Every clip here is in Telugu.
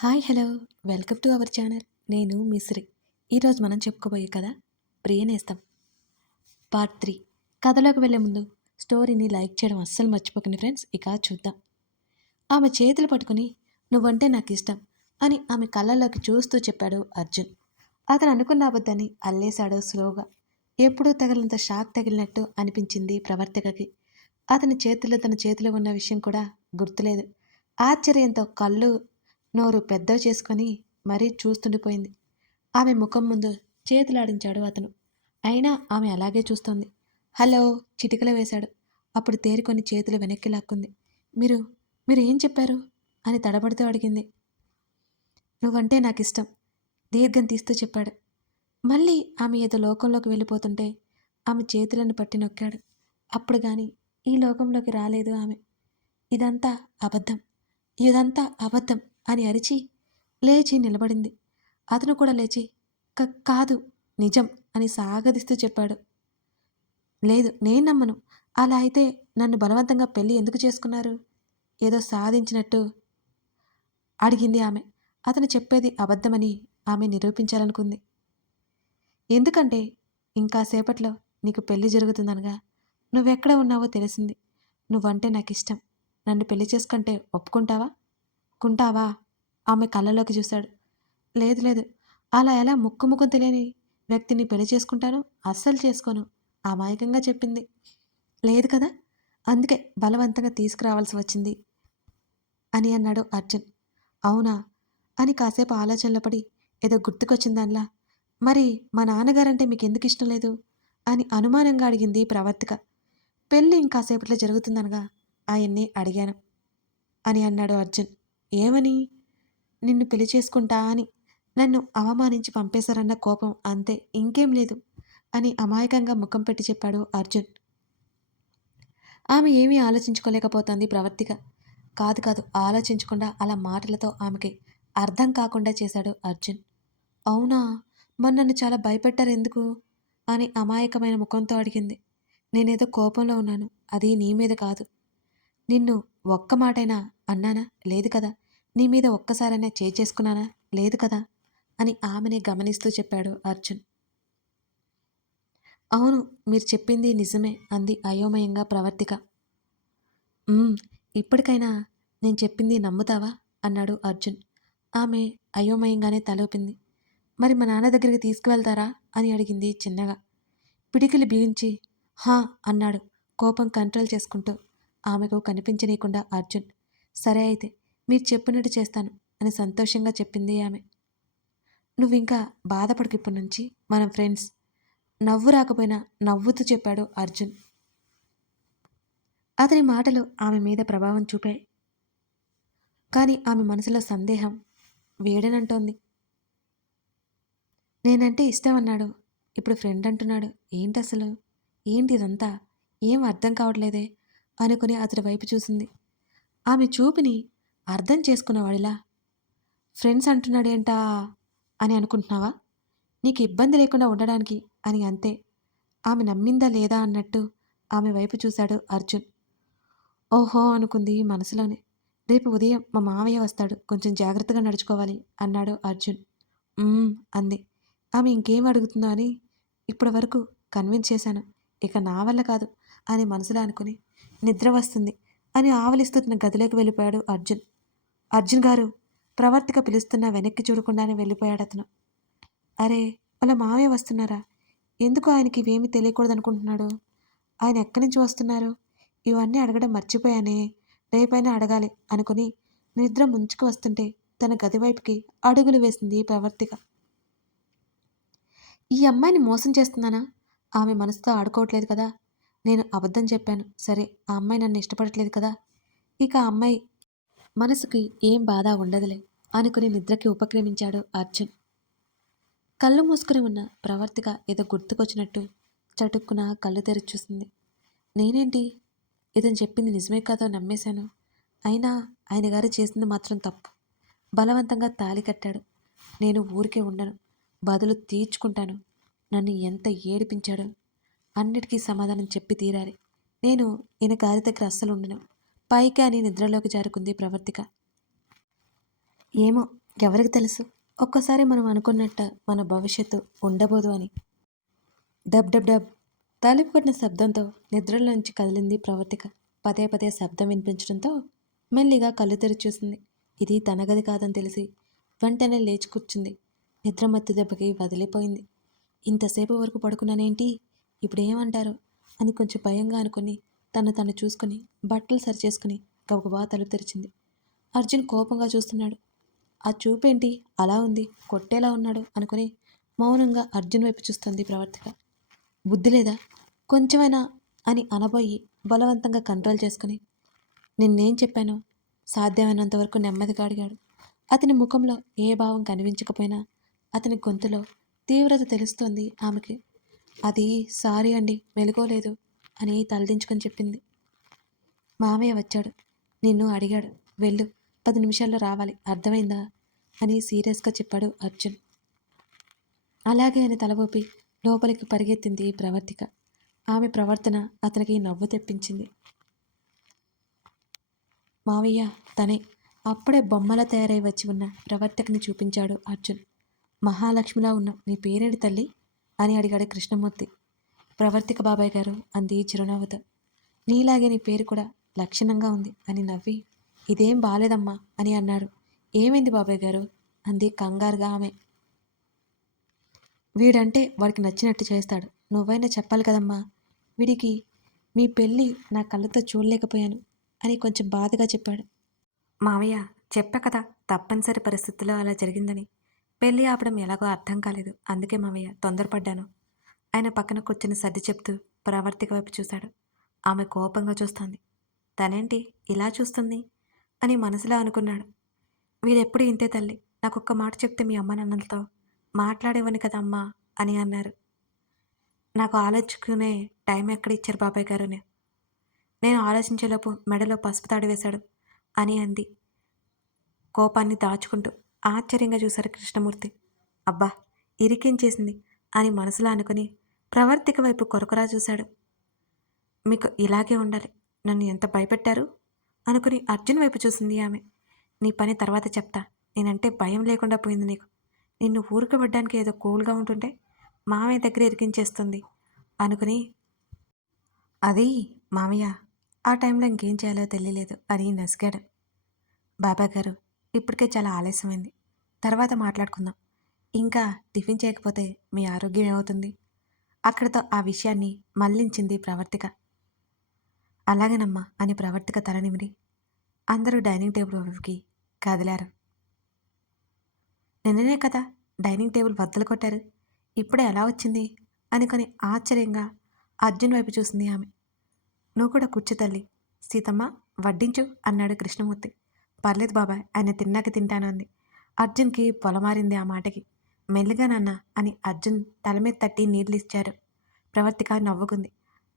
Hi hello welcome to our channel. నేను మిశ్రీ. ఈరోజు మనం చెప్పుకోబోయే కథ ప్రియనేస్తం పార్ట్ 3. కథలోకి వెళ్ళే ముందు స్టోరీని లైక్ చేయడం అస్సలు మర్చిపోకండి ఫ్రెండ్స్. ఇక చూద్దాం. ఆమె చేతులు పట్టుకుని నువ్వంటే నాకు ఇష్టం అని ఆమె కళ్ళల్లోకి చూస్తూ చెప్పాడు అర్జున్. అతను అనుకున్న అబద్ధాన్ని అల్లేశాడు స్లోగా. ఎప్పుడూ తగిలినంత షాక్ తగిలినట్టు అనిపించింది ప్రవర్తికకి. అతని చేతుల్లో తన చేతిలో ఉన్న విషయం కూడా గుర్తులేదు. ఆశ్చర్యంతో కళ్ళు నోరు పెద్దవి చేసుకొని మరీ చూస్తుండిపోయింది. ఆమె ముఖం ముందు చేతులాడించాడు అతను. అయినా ఆమె అలాగే చూస్తోంది. హలో చిటికలు వేశాడు. అప్పుడు తేరుకొని చేతులు వెనక్కి లాక్కుంది. మీరు మీరు ఏం చెప్పారు అని తడబడుతూ అడిగింది. నువ్వంటే నాకిష్టం దీర్ఘం తీస్తూ చెప్పాడు. మళ్ళీ ఆమె ఏదో లోకంలోకి వెళ్ళిపోతుంటే ఆమె చేతులను పట్టి నొక్కాడు. అప్పుడు గాని ఈ లోకంలోకి రాలేదు ఆమె. ఇదంతా అబద్ధం, ఇదంతా అబద్ధం అని అరిచి లేచి నిలబడింది. అతను కూడా లేచి కాదు నిజం అని సాగదీస్తూ చెప్పాడు. లేదు నేను నమ్మను. అలా అయితే నన్ను బలవంతంగా పెళ్లి ఎందుకు చేసుకున్నారు? ఏదో సాధించినట్టు అడిగింది ఆమె. అతను చెప్పేది అబద్ధమని ఆమె నిరూపించాలనుకుంది. ఎందుకంటే ఇంకాసేపట్లో నీకు పెళ్లి జరుగుతుందనగా నువ్వెక్కడ ఉన్నావో తెలిసింది. నువ్వంటే నాకు ఇష్టం. నన్ను పెళ్లి చేసుకుంటే ఒప్పుకుంటావా? కుంటావా? ఆమె కళ్ళలోకి చూశాడు. లేదు లేదు, అలా ఎలా ముక్కు తెలియని వ్యక్తిని పెళ్లి చేసుకుంటాను? అస్సలు చేసుకోను అమాయకంగా చెప్పింది. లేదు కదా, అందుకే బలవంతంగా తీసుకురావాల్సి వచ్చింది అని అన్నాడు అర్జున్. అవునా అని కాసేపు ఆలోచనలో పడి ఏదో గుర్తుకొచ్చిందల్లా. మరి మా నాన్నగారంటే మీకు ఎందుకు ఇష్టం లేదు అని అనుమానంగా అడిగింది ప్రవర్తిక. పెళ్ళి ఇంకాసేపట్లో జరుగుతుందనగా ఆయన్ని అడిగాను అని అన్నాడు అర్జున్. ఏమని? నిన్ను పెళ్లి చేసుకుంటా అని. నన్ను అవమానించి పంపేశారన్న కోపం, అంతే, ఇంకేం లేదు అని అమాయకంగా ముఖం పెట్టి చెప్పాడు అర్జున్. ఆమె ఏమీ ఆలోచించుకోలేకపోతోంది ప్రవర్తిక. కాదు కాదు, ఆలోచించకుండా అలా మాటలతో ఆమెకి అర్థం కాకుండా చేశాడు అర్జున్. అవునా, మరి నన్ను చాలా భయపెట్టారు ఎందుకు అని అమాయకమైన ముఖంతో అడిగింది. నేనేదో కోపంలో ఉన్నాను, అది నీ మీద కాదు. నిన్ను ఒక్క మాటైనా అన్నానా? లేదు కదా. నీ మీద ఒక్కసారైనా చేసుకున్నానా? లేదు కదా అని ఆమెనే గమనిస్తూ చెప్పాడు అర్జున్. అవును, మీరు చెప్పింది నిజమే అంది అయోమయంగా ప్రవర్తిక. ఇప్పటికైనా నేను చెప్పింది నమ్ముతావా అన్నాడు అర్జున్. ఆమె అయోమయంగానే తలూపింది. మరి మా నాన్న దగ్గరికి తీసుకువెళ్తారా అని అడిగింది చిన్నగా. పిడికిలి బిగించి హా అన్నాడు కోపం కంట్రోల్ చేసుకుంటూ. ఆమెకు కనిపించనీయకుండా అర్జున్. సరే అయితే మీరు చెప్పినట్టు చేస్తాను అని సంతోషంగా చెప్పింది ఆమె. నువ్వింకా బాధపడకు, ఇప్పటి నుంచి మనం ఫ్రెండ్స్. నవ్వు రాకపోయినా నవ్వుతూ చెప్పాడు అర్జున్. అతని మాటలు ఆమె మీద ప్రభావం చూపాయి. కానీ ఆమె మనసులో సందేహం వేడనంటోంది. నేనంటే ఇష్టం అన్నాడు, ఇప్పుడు ఫ్రెండ్ అంటున్నాడు. ఏంటసలు? ఏంటిదంతా? ఏం అర్థం కావట్లేదే అనుకుని అతడి వైపు చూసింది. ఆమె చూపుని అర్థం చేసుకున్నవాడిలా ఫ్రెండ్స్ అంటున్నాడేంటా అని అనుకుంటున్నావా? నీకు ఇబ్బంది లేకుండా ఉండడానికి అని, అంతే. ఆమె నమ్మిందా లేదా అన్నట్టు ఆమె వైపు చూశాడు అర్జున్. ఓహో అనుకుంది మనసులోనే. రేపు ఉదయం మా మావయ్య వస్తాడు, కొంచెం జాగ్రత్తగా నడుచుకోవాలి అన్నాడు అర్జున్. అంది. ఆమె ఇంకేం అడుగుతుందో అని ఇప్పటి వరకు కన్విన్స్ చేశాను, ఇక నా వల్ల కాదు అని మనసులో అనుకుని నిద్ర వస్తుంది అని ఆవలిస్తూ తన గదిలోకి వెళ్ళిపోయాడు అర్జున్. అర్జున్ గారు ప్రవర్తిక పిలుస్తున్నా వెనక్కి చూడకుండానే వెళ్ళిపోయాడు అతను. అరే, వాళ్ళ మావయ్య వస్తున్నారా? ఎందుకు ఆయనకి ఇవేమీ తెలియకూడదనుకుంటున్నాడు? ఆయన ఎక్కడి నుంచి వస్తున్నారు? ఇవన్నీ అడగడం మర్చిపోయానే, రేపైనా అడగాలి అనుకుని నిద్ర ముంచుకు వస్తుంటే తన గదివైపుకి అడుగులు వేసింది ప్రవర్తిక. ఈ అమ్మాయిని మోసం చేస్తున్నానా? ఆమె మనసుతో ఆడుకోవట్లేదు కదా. నేను అబద్ధం చెప్పాను సరే, ఆ అమ్మాయి నన్ను ఇష్టపడట్లేదు కదా. ఇక ఆ అమ్మాయి మనసుకి ఏం బాధ ఉండదులే అనుకుని నిద్రకి ఉపక్రమించాడు అర్జున్. కళ్ళు మూసుకుని ఉన్న ప్రవర్తిక ఏదో గుర్తుకొచ్చినట్టు చటుక్కున కళ్ళు తెరిచి చూసింది. నేనేంటి, ఇతను చెప్పింది నిజమే కాదో నమ్మేశాను. అయినా ఆయన గారు చేసింది మాత్రం తప్పు. బలవంతంగా తాళి కట్టాడు. నేను ఊరికే ఉండను, బదులు తీర్చుకుంటాను. నన్ను ఎంత ఏడిపించాడు, అన్నిటికీ సమాధానం చెప్పి తీరాలి. నేను ఈయన గారి దగ్గర అస్సలు ఉండను. పైకి అని నిద్రలోకి జారుకుంది ప్రవర్తిక. ఏమో, ఎవరికి తెలుసు, ఒక్కోసారి మనం అనుకున్నట్ట మన భవిష్యత్తు ఉండబోదు అని. డబ్ డబ్ డబ్ తలుపు కొట్టిన శబ్దంతో నిద్రలోంచి కదిలింది ప్రవర్తిక. పదే పదే శబ్దం వినిపించడంతో మెల్లిగా కళ్ళు తెరిచి చూసింది. ఇది తన గది కాదని తెలిసి వెంటనే లేచి కూర్చుంది. నిద్ర మత్తు దెబ్బకి వదిలిపోయింది. ఇంతసేపు వరకు పడుకున్నానేంటి, ఇప్పుడేమంటారు అని కొంచెం భయంగా అనుకుని తను చూసుకుని బట్టలు సరిచేసుకుని గబగబా తలుపు తెరిచింది. అర్జున్ కోపంగా చూస్తున్నాడు. ఆ చూపేంటి అలా ఉంది, కొట్టేలా ఉన్నాడు అనుకుని మౌనంగా అర్జున్ వైపు చూస్తుంది ప్రవర్తిక. బుద్ధి లేదా కొంచెమైనా అని అనబోయి బలవంతంగా కంట్రోల్ చేసుకుని, నిన్నేం చెప్పాను, సాధ్యమైనంత వరకు నెమ్మదిగా అడిగాడు. అతని ముఖంలో ఏ భావం కనిపించకపోయినా అతని గొంతులో తీవ్రత తెలుస్తోంది ఆమెకి. అది సారీ అండి, మెలుకోలేదు అని తలదించుకొని చెప్పింది. మామయ్య వచ్చాడు, నిన్ను అడిగాడు, వెళ్ళు, 10 నిమిషాల్లో రావాలి, అర్థమైందా అని సీరియస్గా చెప్పాడు అర్జున్. అలాగే అని తల ఊపి లోపలికి పరిగెత్తింది ప్రవర్తిక. ఆమె ప్రవర్తన అతనికి నవ్వు తెప్పించింది. మావయ్య తనే, అప్పుడే బొమ్మలా తయారై వచ్చి ఉన్న ప్రవర్తకని చూపించాడు అర్జున్. మహాలక్ష్మిలా ఉన్నావు, నీ పేరేంటి తల్లి అని అడిగాడు కృష్ణమూర్తి. ప్రవర్తిక బాబాయ్ గారు అంది చిరునవ్వుతో. నీలాగే నీ పేరు కూడా లక్షణంగా ఉంది అని నవ్వి, ఇదేం బాలేదమ్మా అని అన్నాడు. ఏమైంది బాబాయ్ గారు అంది కంగారుగా ఆమె. వీడంటే వాడికి నచ్చినట్టు చేస్తాడు, నువ్వైనా చెప్పాలి కదమ్మా, వీడికి మీ పెళ్ళి నా కళ్ళతో చూడలేకపోయాను అని కొంచెం బాధగా చెప్పాడు. మావయ్య చెప్పా కదా, తప్పనిసరి పరిస్థితుల్లో అలా జరిగిందని. పెళ్ళి ఆపడం ఎలాగో అర్థం కాలేదు, అందుకే మావయ్య తొందరపడ్డాను. ఆయన పక్కన కూర్చొని సర్ది చెప్తూ ప్రవర్తిక వైపు చూశాడు. ఆమె కోపంగా చూస్తోంది. తనేంటి ఇలా చూస్తుంది అని మనసులో అనుకున్నాడు. వీడెప్పుడు ఇంతే తల్లి, నాకొక్క మాట చెప్తే మీ అమ్మ నాన్నలతో మాట్లాడేవని కదా అమ్మా అని అన్నారు. నాకు ఆలోచించుకునే టైం ఎక్కడ ఇచ్చారు బాబాయ్ గారు, నేను ఆలోచించేలోపు మెడలో పసుపు తాడు వేశాడు అని అంది కోపాన్ని దాచుకుంటూ. ఆశ్చర్యంగా చూశారు కృష్ణమూర్తి. అబ్బా, ఇరికించేసింది అని మనసులో అనుకుని ప్రవర్తిక వైపు కొరకొరా చూశాడు. మీకు ఇలాగే ఉండాలి, నన్ను ఎంత భయపెట్టారు అనుకుని అర్జున్ వైపు చూసింది ఆమె. నీ పని తర్వాత చెప్తా, నేనంటే భయం లేకుండా పోయింది నీకు. నిన్ను ఊరుకబడ్డానికి ఏదో కూల్గా ఉంటుంటే మామయ్య దగ్గర ఇరికించేస్తుంది అనుకుని. అది మామయ్య ఆ టైంలో ఇంకేం చేయాలో తెలియలేదు అని నసిగాడు. బాబాగారు ఇప్పటికే చాలా ఆలస్యమైంది, తర్వాత మాట్లాడుకుందాం. ఇంకా టిఫిన్ చేయకపోతే మీ ఆరోగ్యం ఏమవుతుంది. అక్కడితో ఆ విషయాన్ని మళ్లించింది ప్రవర్తిక. అలాగేనమ్మా అని ప్రవర్తిక తల నిమిరి అందరూ డైనింగ్ టేబుల్ వైపుకి కదిలారు. నిన్ననే కదా డైనింగ్ టేబుల్ బద్దలు కొట్టారు, ఇప్పుడే ఎలా వచ్చింది అనుకొని ఆశ్చర్యంగా అర్జున్ వైపు చూసింది ఆమె. నువ్వు కూడా కూర్చో తల్లి, సీతమ్మ వడ్డించు అన్నాడు కృష్ణమూర్తి. పర్లేదు బాబాయ్, ఆయన తిన్నాక తింటాను అంది. అర్జున్కి పొలమారింది ఆ మాటకి. మెల్లిగా నాన్న అని అర్జున్ తల మీద తట్టి నీళ్ళు ఇచ్చారు. ప్రవర్తిక నవ్వుకుంది.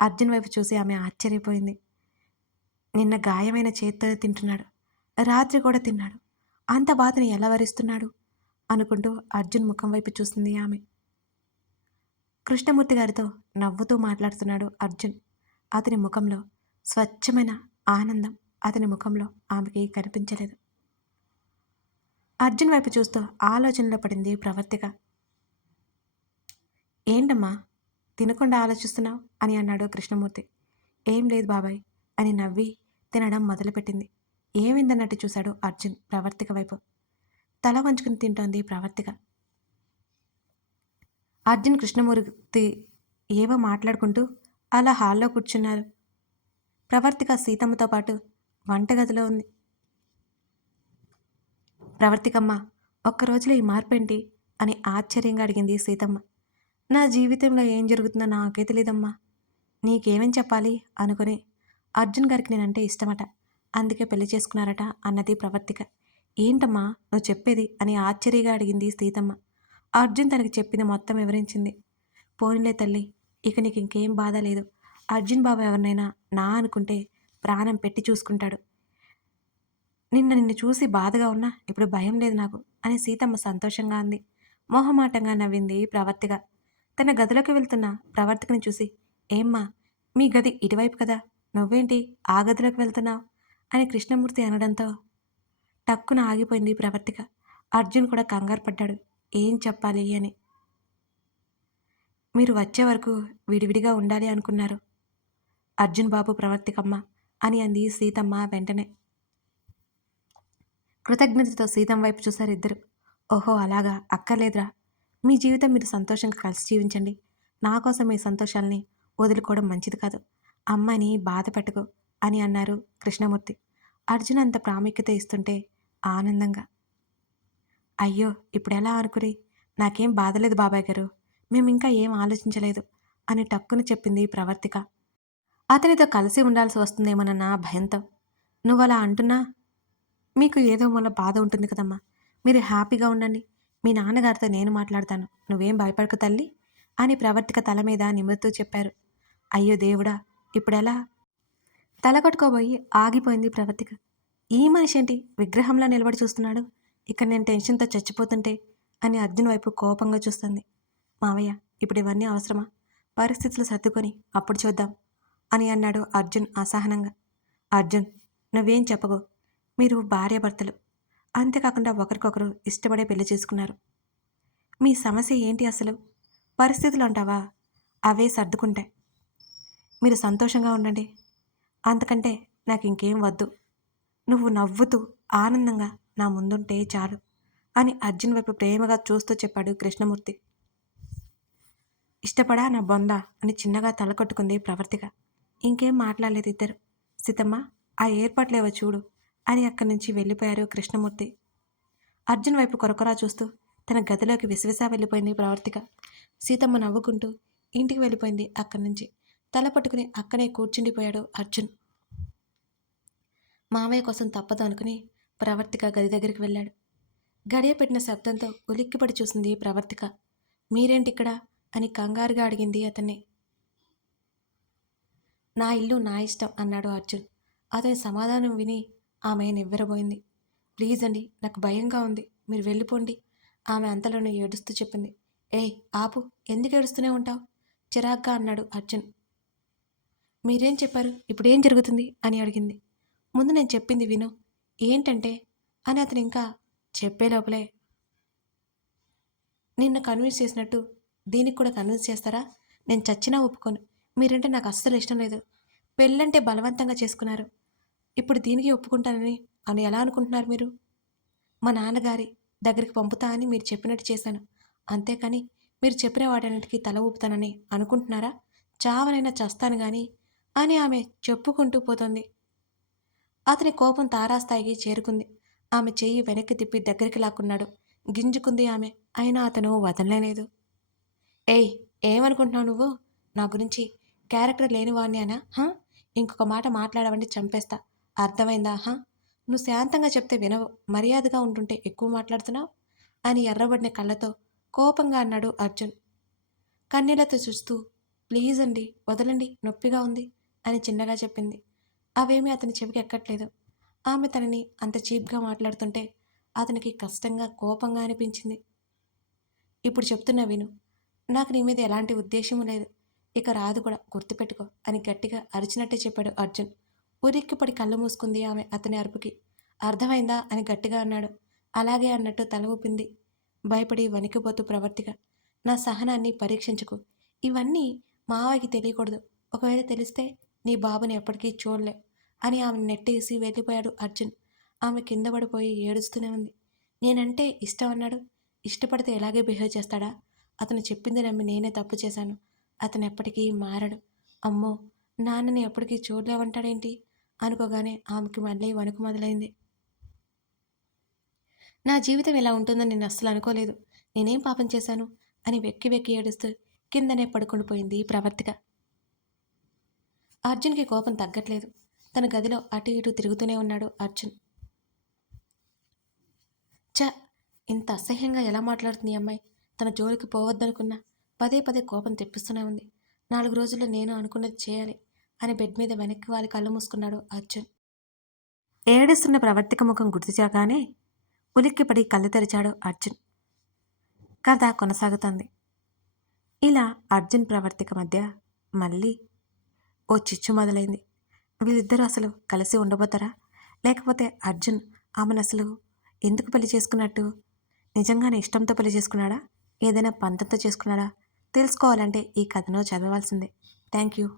అర్జున్ వైపు చూసి ఆమె ఆశ్చర్యపోయింది. నిన్న గాయమైన చేత్తో తింటున్నాడు, రాత్రి కూడా తిన్నాడు, అంత బాధని ఎలా వరిస్తున్నాడు అనుకుంటూ అర్జున్ ముఖం వైపు చూసింది ఆమె. కృష్ణమూర్తి గారితో నవ్వుతూ మాట్లాడుతున్నాడు అర్జున్. అతని ముఖంలో స్వచ్ఛమైన ఆనందం అతని ముఖంలో ఆమెకి కనిపించలేదు. అర్జున్ వైపు చూస్తూ ఆలోచనలో పడింది ప్రవర్తిక. ఏంటమ్మా తినకుండా ఆలోచిస్తున్నావు అని అన్నాడు కృష్ణమూర్తి. ఏం లేదు బాబాయ్ అని నవ్వి తినడం మొదలుపెట్టింది. ఏమైందన్నట్టు చూశాడు అర్జున్ ప్రవర్తిక వైపు. తల వంచుకుని తింటోంది ప్రవర్తిక. అర్జున్ కృష్ణమూర్తి ఏవో మాట్లాడుకుంటూ అలా హాల్లో కూర్చున్నారు. ప్రవర్తిక సీతమ్మతో పాటు వంటగదిలో ఉంది. ప్రవర్తికమ్మ, ఒక్కరోజులో ఈ మార్పేంటి అని ఆశ్చర్యంగా అడిగింది సీతమ్మ. నా జీవితంలో ఏం జరుగుతుందో నాకే తెలియదమ్మా, నీకేమని చెప్పాలి అనుకుని. అర్జున్ గారికి నేనంటే ఇష్టమట, అందుకే పెళ్లి చేసుకున్నారట అన్నది ప్రవర్తిక. ఏంటమ్మా నువ్వు చెప్పేది అని ఆశ్చర్యంగా అడిగింది సీతమ్మ. అర్జున్ తనకి చెప్పింది మొత్తం వివరించింది. పోనిలే తల్లి, ఇక నీకు ఇంకేం బాధ లేదు. అర్జున్ బాబు ఎవరినైనా నా అనుకుంటే ప్రాణం పెట్టి చూసుకుంటాడు. నిన్ను చూసి బాధగా ఉన్నా ఇప్పుడు భయం లేదు నాకు అని సీతమ్మ సంతోషంగా అంది. మొహమాటంగా నవ్వింది ప్రవర్తిక. తన గదిలోకి వెళ్తున్న ప్రవర్తికని చూసి, ఏమ్మా మీ గది ఇటువైపు కదా, నువ్వేంటి ఆ గదిలోకి వెళ్తున్నావు అని కృష్ణమూర్తి అనడంతో టక్కున ఆగిపోయింది ప్రవర్తిక. అర్జున్ కూడా కంగారు పడ్డాడు. ఏం చెప్పాలి అని. మీరు వచ్చే వరకు విడివిడిగా ఉండాలి అనుకున్నారు అర్జున్ బాబు ప్రవర్తికమ్మ అని అంది సీతమ్మ వెంటనే. కృతజ్ఞతతో సీతమ్మ వైపు చూశారు ఇద్దరు. ఓహో అలాగా, అక్కర్లేదురా. మీ జీవితం మీరు సంతోషంగా కలిసి జీవించండి. నా కోసం మీ సంతోషాల్ని వదులుకోవడం మంచిది కాదు. అమ్మని బాధ పెట్టకు అని అన్నారు కృష్ణమూర్తి. అర్జున్ అంత ప్రాముఖ్యత ఇస్తుంటే ఆనందంగా. అయ్యో ఇప్పుడెలా అనుకుని, నాకేం బాధలేదు బాబాయ్ గారు, మేమింకా ఏం ఆలోచించలేదు అని టక్కున చెప్పింది ప్రవర్తిక. అతనితో కలిసి ఉండాల్సి వస్తుందేమోనన్న భయంతో. నువ్వలా అంటున్నా మీకు ఏదో మూల బాధ ఉంటుంది కదమ్మా. మీరు హ్యాపీగా ఉండండి. మీ నాన్నగారితో నేను మాట్లాడతాను. నువ్వేం భయపడకు తల్లి అని ప్రవర్తిక తల మీద నిమురుతూ చెప్పారు. అయ్యో దేవుడా, ఇప్పుడెలా? తల కొట్టుకోబోయి ఆగిపోయింది ప్రవర్తిక. ఈ మనిషి ఏంటి విగ్రహంలా నిలబడి చూస్తున్నాడు? ఇక్కడ నేను టెన్షన్తో చచ్చిపోతుంటే అని అర్జున్ వైపు కోపంగా చూస్తుంది. మావయ్య, ఇప్పుడు ఇవన్నీ అవసరమా? పరిస్థితులు సర్దుకొని అప్పుడు చూద్దాం అని అన్నాడు అర్జున్ అసహనంగా. అర్జున్, నువ్వేం చెప్పగో. మీరు భార్యాభర్తలు. అంతేకాకుండా ఒకరికొకరు ఇష్టపడే పెళ్లి చేసుకున్నారు. మీ సమస్య ఏంటి అసలు? పరిస్థితులు అంటావా, అవే సర్దుకుంటాయి. మీరు సంతోషంగా ఉండండి. అంతకంటే నాకు ఇంకేం వద్దు. నువ్వు నవ్వుతూ ఆనందంగా నా ముందుంటే చాలు అని అర్జున్ వైపు ప్రేమగా చూస్తూ చెప్పాడు కృష్ణమూర్తి. ఇష్టపడా నా బొంద అని చిన్నగా తల కొట్టుకుంది ప్రవర్తిక. ఇంకేం మాట్లాడలేదు ఇద్దరు. సీతమ్మ, ఆ ఏర్పాట్లేవో చూడు అని అక్కడి నుంచి వెళ్ళిపోయారు కృష్ణమూర్తి. అర్జున్ వైపు కొరకొరా చూస్తూ తన గదిలోకి విసవిసా వెళ్ళిపోయింది ప్రవర్తిక. సీతమ్మ నవ్వుకుంటూ ఇంటికి వెళ్ళిపోయింది అక్కడి నుంచి. తల పట్టుకుని అక్కనే కూర్చుండిపోయాడు అర్జున్. మామయ్య కోసం తప్పదు అనుకుని ప్రవర్తిక గది దగ్గరికి వెళ్ళాడు. గడియ పెట్టిన శబ్దంతో ఉలిక్కిపడి చూసింది ప్రవర్తిక. మీరేంటిక్కడ అని కంగారుగా అడిగింది అతన్ని. నా ఇల్లు నా ఇష్టం అన్నాడు అర్జున్. అతని సమాధానం విని ఆమె నివ్వెరబోయింది. ప్లీజ్ అండి, నాకు భయంగా ఉంది, మీరు వెళ్ళిపోండి ఆమె అంతలోనే ఏడుస్తూ చెప్పింది. ఏయ్ ఆపు, ఎందుకు ఏడుస్తూనే ఉంటావు చిరాగ్గా అన్నాడు అర్జున్. మీరేం చెప్పారు, ఇప్పుడేం జరుగుతుంది అని అడిగింది. ముందు నేను చెప్పింది విను. ఏంటంటే అని అతను ఇంకా చెప్పే లోపలే, నిన్ను కన్విన్స్ చేసినట్టు దీనికి కూడా కన్విన్స్ చేస్తారా? నేను చచ్చినా ఒప్పుకోను. మీరంటే నాకు అస్సలు ఇష్టం లేదు. పెళ్ళంటే బలవంతంగా చేసుకున్నారు. ఇప్పుడు దీనికి ఒప్పుకుంటానని అని ఎలా అనుకుంటున్నారు మీరు? మా నాన్నగారి దగ్గరికి పంపుతా అని మీరు చెప్పినట్టు చేశాను. అంతేకాని మీరు చెప్పిన వాటన్నిటికీ తల ఊపుతానని అనుకుంటున్నారా? చావనైనా చస్తాను గాని అని ఆమె చెప్పుకుంటూ పోతుంది. అతని కోపం తారాస్థాయికి చేరుకుంది. ఆమె చెయ్యి వెనక్కి తిప్పి దగ్గరికి లాక్కున్నాడు. గింజుకుంది ఆమె. అయినా అతను వదలలేదు. ఏయ్, ఏమనుకుంటున్నావు నువ్వు? నా గురించి క్యారెక్టర్ లేనివాణ్ణి అనా? ఇంకొక మాట మాట్లాడవండి చంపేస్తా. అర్థమైందా? నువ్వు శాంతంగా చెప్తే వినవు. మర్యాదగా ఉంటుంటే ఎక్కువ మాట్లాడుతున్నావు అని ఎర్రబడిన కళ్ళతో కోపంగా అన్నాడు అర్జున్. కన్నీళ్లతో చూస్తూ ప్లీజ్ అండి వదలండి, నొప్పిగా ఉంది అని చిన్నగా చెప్పింది. అవేమీ అతని చెవికి ఎక్కట్లేదు. ఆమె తనని అంత చీప్గా మాట్లాడుతుంటే అతనికి కష్టంగా కోపంగా అనిపించింది. ఇప్పుడు చెప్తున్నా విను. నాకు నీ మీద ఎలాంటి ఉద్దేశము లేదు. ఇక రాదు కూడా, గుర్తుపెట్టుకో అని గట్టిగా అరిచినట్టే చెప్పాడు అర్జున్. ఉలిక్కిపడి కళ్ళు మూసుకుంది ఆమె అతని అరుపుకి. అర్థమైందా అని గట్టిగా అన్నాడు. అలాగే అన్నట్టు తల ఊపింది భయపడి వణికిపోతూ ప్రవర్తిక. నా సహనాన్ని పరీక్షించకు. ఇవన్నీ మావయ్యకి తెలియకూడదు. ఒకవేళ తెలిస్తే నీ బాబుని ఎప్పటికీ చూడలే అని ఆమెను నెట్టేసి వెళ్ళిపోయాడు అర్జున్. ఆమె కింద పడిపోయి ఏడుస్తూనే ఉంది. నేనంటే ఇష్టం అన్నాడు. ఇష్టపడితే ఎలాగే బిహేవ్ చేస్తాడా? అతను చెప్పింది నమ్మి నేనే తప్పు చేశాను. అతను ఎప్పటికీ మారడు. అమ్మో, నాన్నని ఎప్పటికీ చూడలేవంటాడేంటి అనుకోగానే ఆమెకి మళ్ళీ వణుకు మొదలైంది. నా జీవితం ఇలా ఉంటుందని నేను అస్సలు అనుకోలేదు. నేనేం పాపం చేశాను అని వెక్కి వెక్కి ఏడుస్తూ కిందనే పడుకుండిపోయింది ప్రవర్తిక. అర్జున్కి కోపం తగ్గట్లేదు. తన గదిలో అటు ఇటు తిరుగుతూనే ఉన్నాడు అర్జున్. చ, ఇంత అసహ్యంగా ఎలా మాట్లాడుతుంది ఈ అమ్మాయి? తన జోలికి పోవద్దనుకున్నా పదే పదే కోపం తెప్పిస్తూనే ఉంది. 4 రోజుల్లో నేను అనుకున్నది చేయాలి అని బెడ్ మీద వెనక్కి వాలి కళ్ళు మూసుకున్నాడు అర్జున్. ఏడుస్తున్న ప్రవర్తిక ముఖం గుర్తుచాగానే ఉలిక్కిపడి కళ్ళు తెరిచాడు అర్జున్. కథ కొనసాగుతుంది. ఇలా అర్జున్ ప్రవర్తిక మధ్య మళ్ళీ ఓ చిచ్చు మొదలైంది. వీళ్ళిద్దరూ అసలు కలిసి ఉండబోతారా? లేకపోతే అర్జున్ ఆమెను అసలు ఎందుకు పెళ్లి చేసుకున్నట్టు నిజంగానే ఇష్టంతో పెళ్లి చేసుకున్నాడా? ఏదైనా పంతంతో చేసుకున్నాడా? తెలుసుకోవాలంటే ఈ కథను చదవాల్సిందే. Thank you.